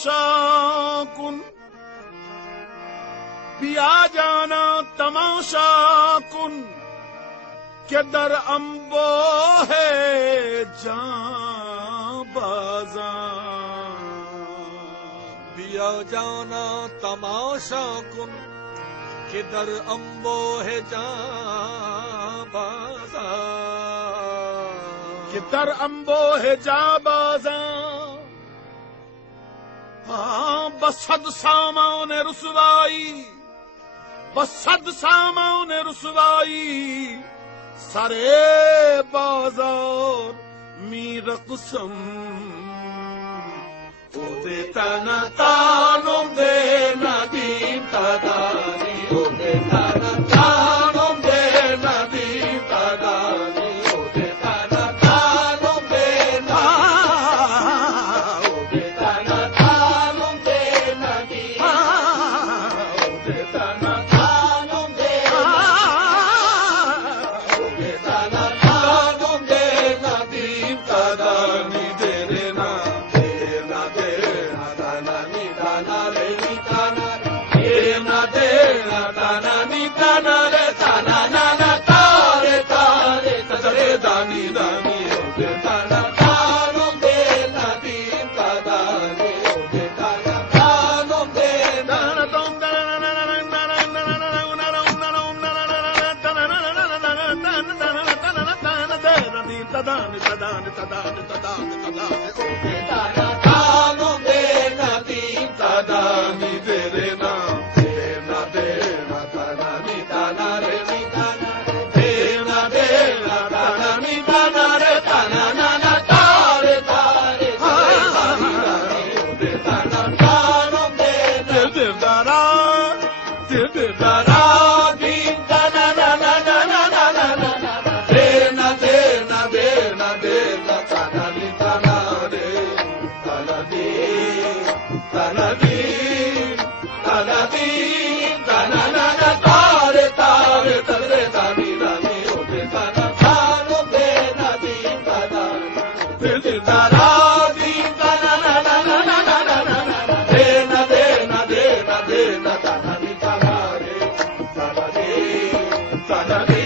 तमाशा कुन, पिया जाना तमाशा कुन, के दर अम्बो है जाबाजा। पिया जाना तमाशा कुन, के दर अम्बो है जाबाजा। के दर अम्बो है जाबाजा। हाँ बसद सामान रुसवाई, बसद सामान रुसवाई, सरे बाजार मीर कुसम। ओदे तना तानुम दे नदी तदानी, ओदे तना तानुम दे नदी तदानी, ओदे तना तानुम दे नदी, ओदे तना तानुम दे नदी, ओदे तना तानुम दे नदी, ओदे तना तानुम दे नदी तदानी। तेरे ना तेरा तेरा ताना नी ताना रे नी ताना, तेरा तेरा ताना नी ताना रे ताना ना ना तारे तारे तरे दानी दानी। ओदे ताना तानुम दे नदी तदानी, ओदे ताना तानुम दे ताना तुम तदानी तदानी तदानी तदानी तदानी। ओदे ताना तानुम दे नदी तदानी। तेरे नाम तेरा तेरा ताना नी ताना रे नी ताना, तेरा तेरा ताना नी ताना रे ताना ना ना तारे तारे तरे दानी दानी। ओदे ताना तानुम दे नदी दारा, तेरे दारा दीन ताना ना ना ना ना ना ना ना ना। देना देना देना देना ताना नी ताना रे ताना दी ताना दी ताना दी ताना ना ना तारे तारे तरे दानी दानी। ओदे ताना तानुम दे नदी ताना, तेरे तारा दी ताना ना ना ना ना ना ना ना ना। देना देना देना देना ताना नी ताना रे ताना दी ताना दी